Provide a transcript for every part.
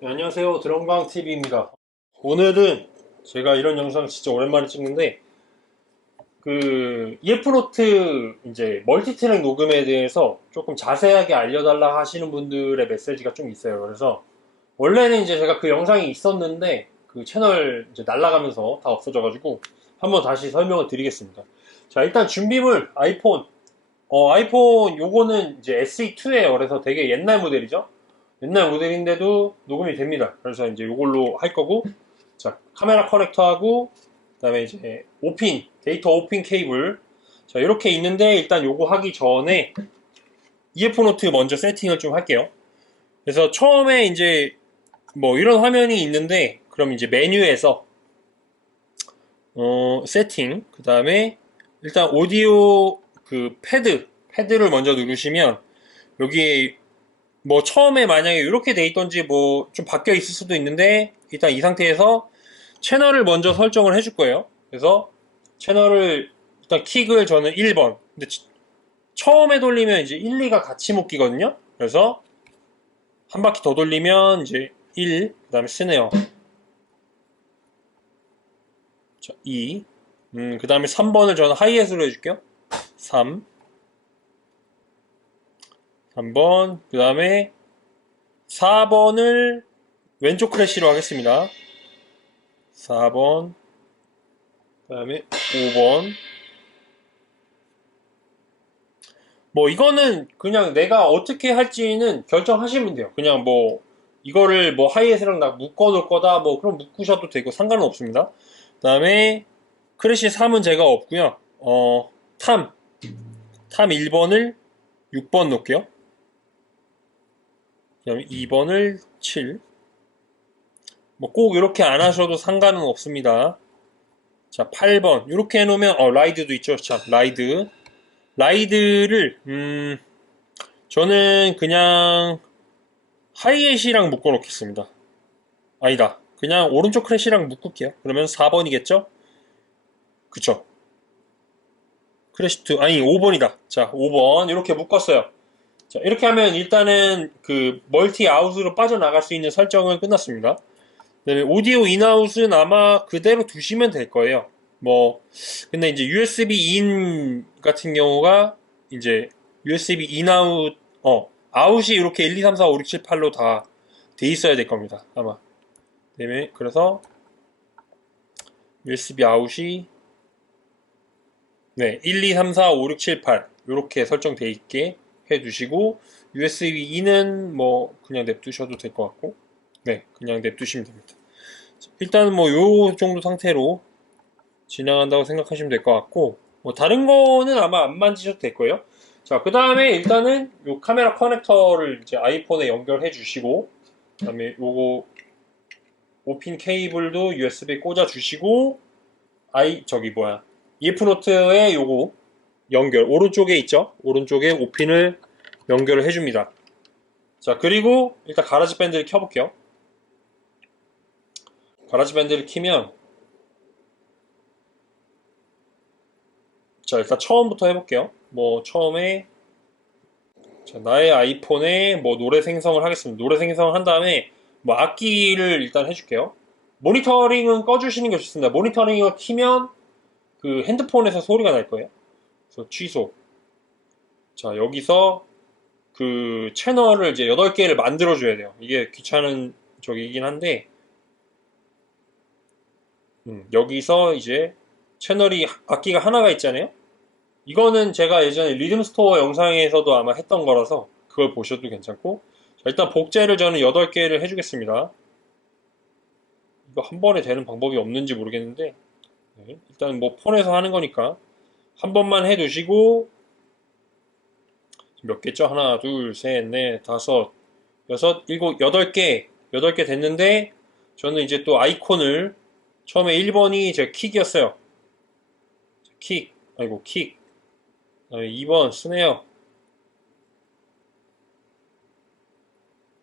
네, 안녕하세요. 드럼광TV입니다. 오늘은 제가 이런 영상 진짜 오랜만에 찍는데, EF노트 이제 멀티트랙 녹음에 대해서 조금 자세하게 알려달라 하시는 분들의 메시지가 좀 있어요. 그래서, 원래는 이제 제가 그 영상이 있었는데, 그 채널 이제 날아가면서 다 없어져가지고, 한번 다시 설명을 드리겠습니다. 자, 일단 준비물, 아이폰. 아이폰 요거는 이제 SE2예요. 그래서 되게 옛날 모델이죠. 옛날 모델인데도 녹음이 됩니다. 그래서 이제 이걸로 할 거고, 자, 카메라 커넥터하고, 그 다음에 이제 오핀, 데이터 오핀 케이블. 자, 이렇게 있는데, 일단 요거 하기 전에 EF 노트 먼저 세팅을 좀 할게요. 그래서 처음에 이제 뭐 이런 화면이 있는데, 그럼 이제 메뉴에서, 세팅, 그 다음에 일단 오디오 패드를 먼저 누르시면, 여기 뭐 처음에 만약에 이렇게 돼 있던지 뭐 좀 바뀌어 있을 수도 있는데 일단 이 상태에서 채널을 먼저 설정을 해줄 거예요. 그래서 채널을 일단 킥을 저는 1번. 근데 처음에 돌리면 이제 1, 2가 같이 묶이거든요. 그래서 한 바퀴 더 돌리면 이제 1, 그 다음에 스네어. 자, 2. 그 다음에 3번을 저는 하이햇으로 해줄게요. 3. 3번. 그 다음에 4번을 왼쪽 크래쉬로 하겠습니다. 4번. 그 다음에 5번. 뭐 이거는 그냥 내가 어떻게 할지는 결정하시면 돼요. 그냥 뭐 이거를 뭐 하이햇이랑 나 묶어 놓을 거다 뭐 그럼 묶으셔도 되고 상관은 없습니다. 그 다음에 크래시 3은 제가 없고요. 탐 1번을 6번 놓을게요. 그 다음에 2번을 7. 뭐 꼭 이렇게 안 하셔도 상관은 없습니다. 자, 8번 이렇게 해놓으면 라이드도 있죠. 자, 라이드를 저는 그냥 하이햇이랑 묶어 놓겠습니다. 아니다. 그냥 오른쪽 크래쉬랑 묶을게요. 그러면 4번이겠죠? 그쵸? 크래쉬2, 아니, 5번이다. 자, 5번. 이렇게 묶었어요. 자, 이렇게 하면 일단은 그 멀티 아웃으로 빠져나갈 수 있는 설정은 끝났습니다. 그다음에 오디오 인아웃은 아마 그대로 두시면 될 거예요. 뭐, 근데 이제 USB 인 같은 경우가 이제 USB 인아웃, 아웃이 이렇게 1, 2, 3, 4, 5, 6, 7, 8로 다 돼 있어야 될 겁니다. 아마. 그래서 USB 아웃이 네, 1, 2, 3, 4, 5, 6, 7, 8 이렇게 설정되어 있게 해두시고 USB-E는 뭐 그냥 냅두셔도 될 것 같고 네, 그냥 냅두시면 됩니다. 일단 뭐 요 정도 상태로 진행한다고 생각하시면 될 것 같고 뭐 다른 거는 아마 안 만지셔도 될 거예요. 자, 그 다음에 일단은 요 카메라 커넥터를 이제 아이폰에 연결해 주시고 그다음에 요거 오핀 케이블도 USB 꽂아 주시고 EF노트에 요거 오른쪽에 있죠? 오른쪽에 오핀을 연결을 해줍니다. 자, 그리고 일단 가라지밴드를 켜볼게요. 가라지밴드를 키면, 자, 일단 처음부터 해볼게요. 뭐, 처음에, 자, 나의 아이폰에 뭐 노래 생성을 하겠습니다. 노래 생성을 한 다음에, 뭐, 악기를 일단 해줄게요. 모니터링은 꺼주시는 게 좋습니다. 모니터링을 키면, 그 핸드폰에서 소리가 날 거예요. 그래서 취소. 자, 여기서 그 채널을 이제 8개를 만들어줘야 돼요. 이게 귀찮은 쪽이긴 한데, 여기서 이제 채널이 악기가 하나가 있잖아요. 이거는 제가 예전에 리듬스토어 영상에서도 아마 했던 거라서 그걸 보셔도 괜찮고 자, 일단 복제를 저는 8개를 해주겠습니다. 이거 한 번에 되는 방법이 없는지 모르겠는데 네, 일단 뭐 폰에서 하는 거니까 한 번만 해두시고 몇 개죠? 하나, 둘, 셋, 넷, 다섯, 여섯, 일곱, 8개 됐는데 저는 이제 또 아이콘을 처음에 1번이 제 킥이었어요. 킥. 2번 스네어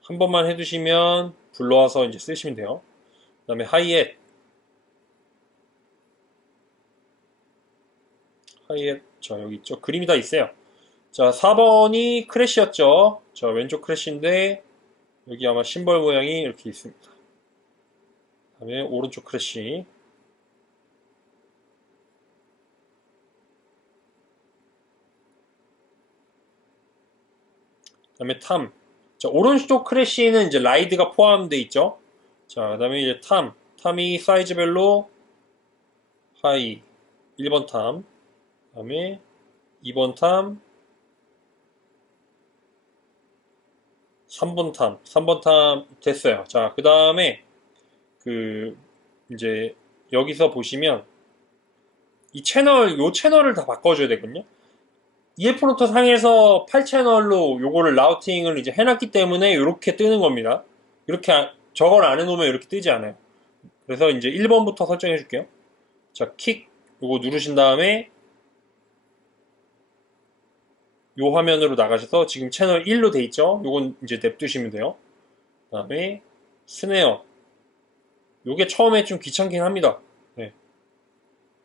한 번만 해두시면 불러와서 이제 쓰시면 돼요. 그 다음에 하이햇 자 여기 있죠. 그림이 다 있어요. 자 4번이 크래쉬였죠. 자 왼쪽 크래쉬인데 여기 아마 심벌 모양이 이렇게 있습니다. 그다음에 오른쪽 크래쉬. 그다음에 탐. 자, 오른쪽 크래쉬는 이제 라이드가 포함되어 있죠. 자, 그다음에 이제 탐이 사이즈별로 하이 1번 탐, 그다음에 2번 탐, 3번 탐 됐어요. 자, 그다음에 그 이제 여기서 보시면 요 채널을 다 바꿔줘야 되거든요. EF로터 상에서 8채널로 요거를 라우팅을 이제 해놨기 때문에 이렇게 뜨는 겁니다. 이렇게 저걸 안 해놓으면 이렇게 뜨지 않아요. 그래서 이제 1번부터 설정해 줄게요. 자, 킥 요거 누르신 다음에 요 화면으로 나가셔서 지금 채널 1로 돼 있죠? 요건 이제 냅두시면 돼요. 그 다음에 스네어. 요게 처음에 좀 귀찮긴 합니다. 네.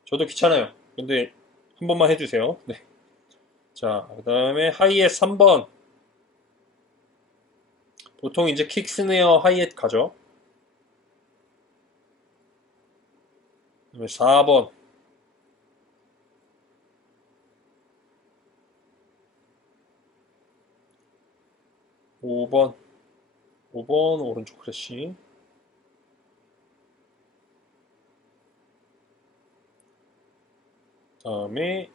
저도 귀찮아요. 근데 한 번만 해주세요. 네. 자, 그 다음에 하이햇 3번. 보통 이제 킥, 스네어, 하이햇 가죠. 그 다음에 4번. 5번. 오른쪽 크래쉬. 그 다음에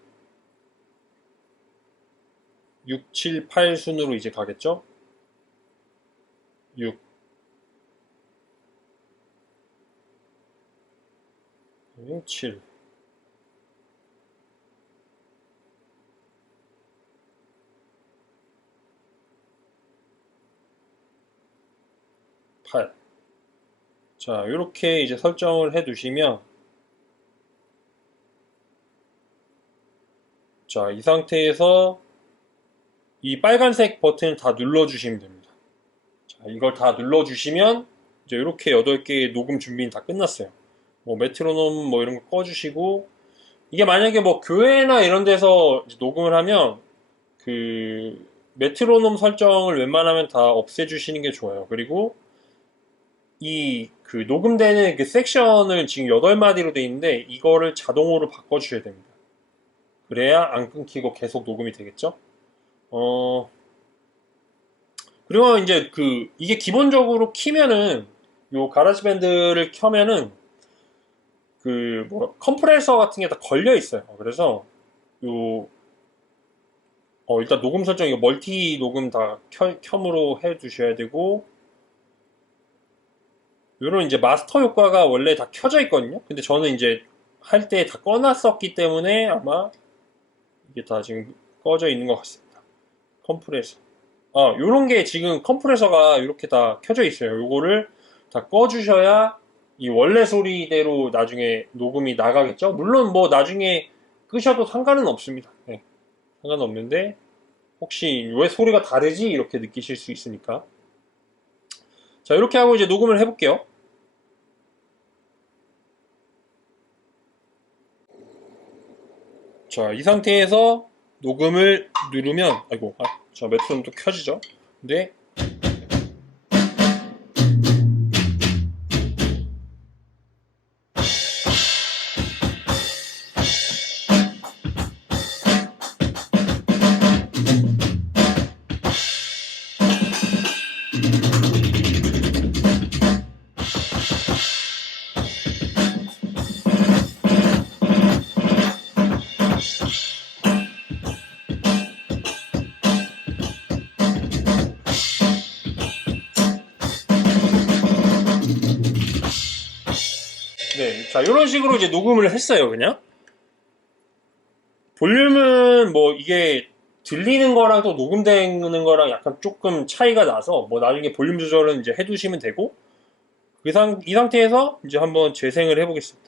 6, 7, 8 순으로 이제 가겠죠? 6, 7, 8. 자, 이렇게 이제 설정을 해 두시면, 자, 이 상태에서 이 빨간색 버튼을 다 눌러주시면 됩니다. 자, 이걸 다 눌러주시면, 이제 이렇게 8개의 녹음 준비는 다 끝났어요. 뭐, 메트로놈 뭐 이런 거 꺼주시고, 이게 만약에 뭐 교회나 이런 데서 녹음을 하면, 그, 메트로놈 설정을 웬만하면 다 없애주시는 게 좋아요. 그리고 그 녹음되는 그 섹션을 지금 8마디로 돼 있는데 이거를 자동으로 바꿔주셔야 됩니다. 그래야 안 끊기고 계속 녹음이 되겠죠? 그리고 이제 이게 기본적으로 키면은 요 가라지밴드를 켜면은 컴프레서 같은 게 다 걸려 있어요. 그래서 요 일단 녹음 설정 이거 멀티 녹음 다 켬으로 해 두셔야 되고, 요런 이제 마스터 효과가 원래 다 켜져 있거든요. 근데 저는 이제 할 때 다 꺼놨었기 때문에 아마 이게 다 지금 꺼져 있는 것 같습니다. 컴프레서. 요런 게 지금 컴프레서가 이렇게 다 켜져 있어요. 요거를 다 꺼주셔야 이 원래 소리대로 나중에 녹음이 나가겠죠. 물론 뭐 나중에 끄셔도 상관은 없습니다. 네, 상관은 없는데 혹시 왜 소리가 다르지? 이렇게 느끼실 수 있으니까. 자, 이렇게 하고 이제 녹음을 해볼게요. 자, 이 상태에서 녹음을 누르면, 아이고, 자, 메트로놈 또 켜지죠? 근데, 네, 자, 이런 식으로 이제 녹음을 했어요, 그냥. 볼륨은 뭐 이게 들리는 거랑 또 녹음되는 거랑 약간 조금 차이가 나서 뭐 나중에 볼륨 조절은 이제 해두시면 되고, 이 상태에서 이제 한번 재생을 해보겠습니다.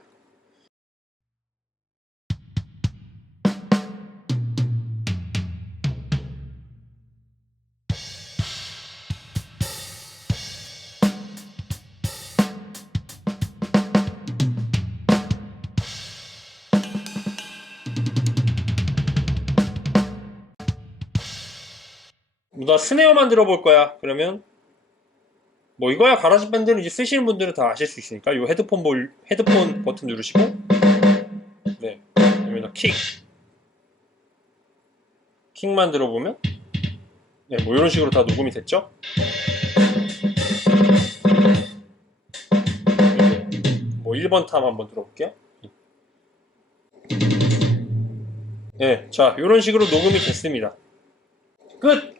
나 스네어만 들어볼 거야. 그러면 뭐 이거야 가라지 밴드를 이제 쓰시는 분들은 다 아실 수 있으니까 요 헤드폰 버튼 누르시고 네 그러면 킥만 들어보면 네 뭐 이런 식으로 다 녹음이 됐죠. 뭐 1번 탐 한번 들어볼게요. 네, 자 이런 식으로 녹음이 됐습니다. 끝!